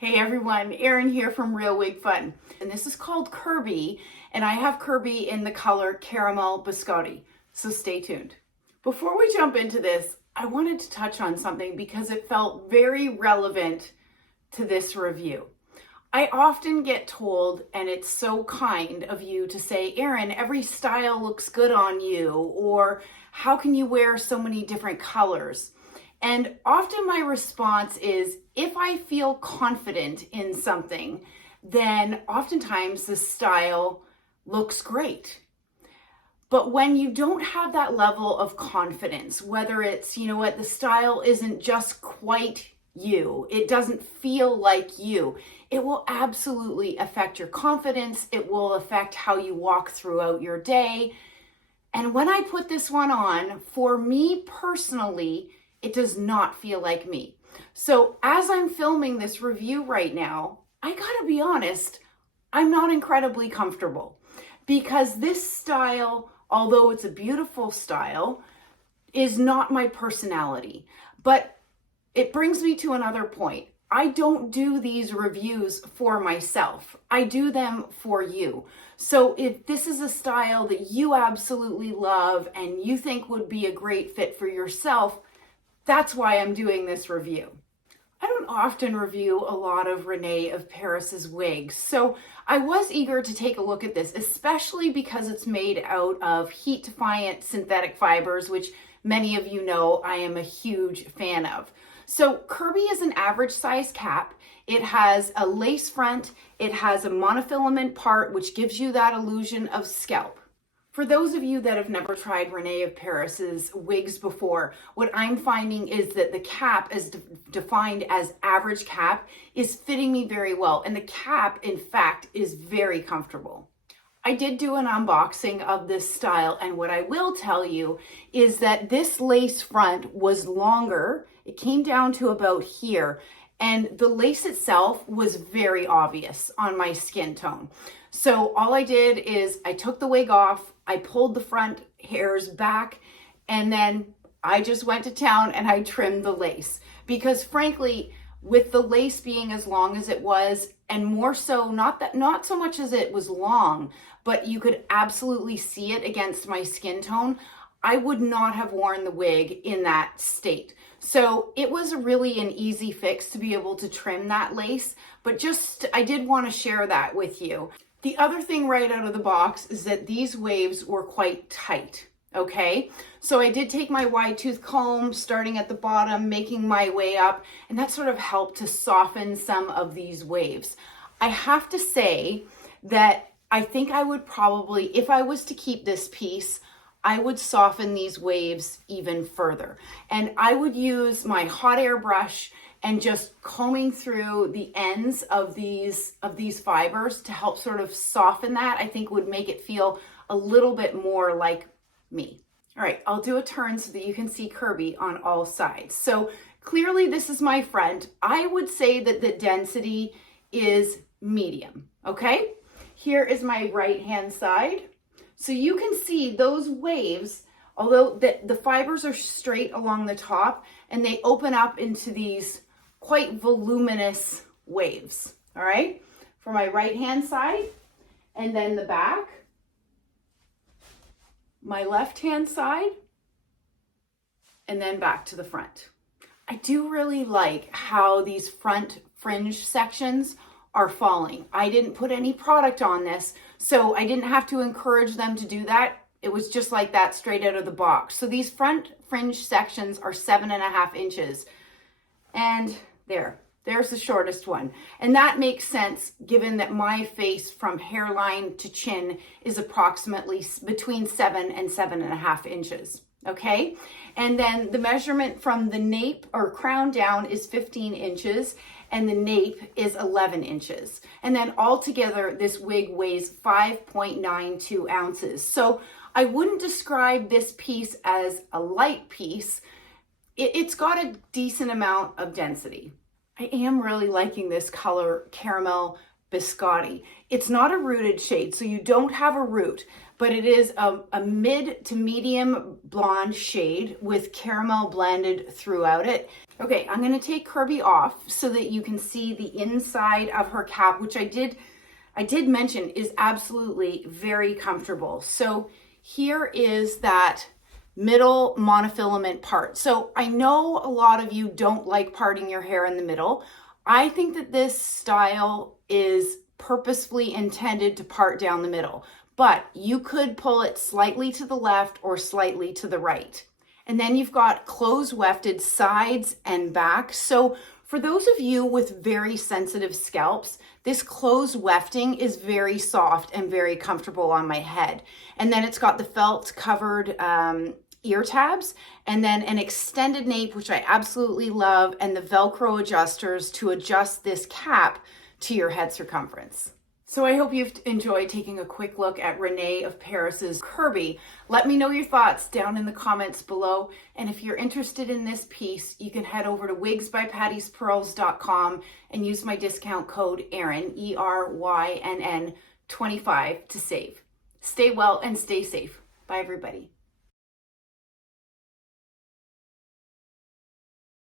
Hey everyone, Erin here from Real Wig Fun. And this is called Kirby, and I have Kirby in the color Caramel Biscotti. So stay tuned. Before we jump into this, I wanted to touch on something because it felt very relevant to this review. I often get told, and it's so kind of you to say, Erin, every style looks good on you, or how can you wear so many different colors? And often my response is, if I feel confident in something, then oftentimes the style looks great. But when you don't have that level of confidence, whether it's, the style isn't just quite you, it doesn't feel like you, it will absolutely affect your confidence. It will affect how you walk throughout your day. And when I put this one on, for me personally, it does not feel like me. So as I'm filming this review right now, I gotta be honest, I'm not incredibly comfortable because this style, although it's a beautiful style, is not my personality. But it brings me to another point. I don't do these reviews for myself. I do them for you. So if this is a style that you absolutely love and you think would be a great fit for yourself, that's why I'm doing this review. I don't often review a lot of Rene of Paris's wigs, so I was eager to take a look at this, especially because it's made out of heat-defiant synthetic fibers, which many of you know I am a huge fan of. So Kirby is an average size cap. It has a lace front, it has a monofilament part, which gives you that illusion of scalp. For those of you that have never tried Rene of Paris's wigs before, what I'm finding is that the cap, as defined as average cap, is fitting me very well. And the cap, in fact, is very comfortable. I did do an unboxing of this style, and what I will tell you is that this lace front was longer. It came down to about here, and the lace itself was very obvious on my skin tone. So all I did is I took the wig off, I pulled the front hairs back, and then I just went to town and I trimmed the lace. Because frankly, with the lace being as long as it was, and more so, not so much as it was long, but you could absolutely see it against my skin tone, I would not have worn the wig in that state. So it was really an easy fix to be able to trim that lace, but I did want to share that with you. The other thing right out of the box is that these waves were quite tight, okay? So I did take my wide tooth comb, starting at the bottom, making my way up, and that sort of helped to soften some of these waves. I have to say that I think I would probably, if I was to keep this piece, I would soften these waves even further. And I would use my hot air brush and just combing through the ends of these fibers to help sort of soften that, I think would make it feel a little bit more like me. All right, I'll do a turn so that you can see Kirby on all sides. So clearly this is my front. I would say that the density is medium, okay? Here is my right-hand side. So you can see those waves, although the fibers are straight along the top and they open up into these quite voluminous waves, all right? For my right-hand side, and then the back, my left-hand side, and then back to the front. I do really like how these front fringe sections are falling. I didn't put any product on this, so I didn't have to encourage them to do that. It was just like that straight out of the box. So these front fringe sections are 7.5 inches. And there's the shortest one. And that makes sense given that my face from hairline to chin is approximately between 7 and 7.5 inches. Okay. And then the measurement from the nape or crown down is 15 inches. And the nape is 11 inches. And then altogether, this wig weighs 5.92 ounces. So I wouldn't describe this piece as a light piece. It's got a decent amount of density. I am really liking this color Caramel Biscotti. It's not a rooted shade, so you don't have a root, but it is a mid to medium blonde shade with caramel blended throughout it. Okay, I'm gonna take Kirby off so that you can see the inside of her cap, which I did mention is absolutely very comfortable. So here is that middle monofilament part. So I know a lot of you don't like parting your hair in the middle. I think that this style is purposefully intended to part down the middle, but you could pull it slightly to the left or slightly to the right. And then you've got close wefted sides and back. So for those of you with very sensitive scalps, this close wefting is very soft and very comfortable on my head. And then it's got the felt covered ear tabs, and then an extended nape, which I absolutely love, and the Velcro adjusters to adjust this cap to your head circumference. So I hope you've enjoyed taking a quick look at Rene of Paris's Kirby. Let me know your thoughts down in the comments below. And if you're interested in this piece, you can head over to wigsbypattispearls.com and use my discount code ERYNN, ERYNN 25 to save. Stay well and stay safe. Bye everybody.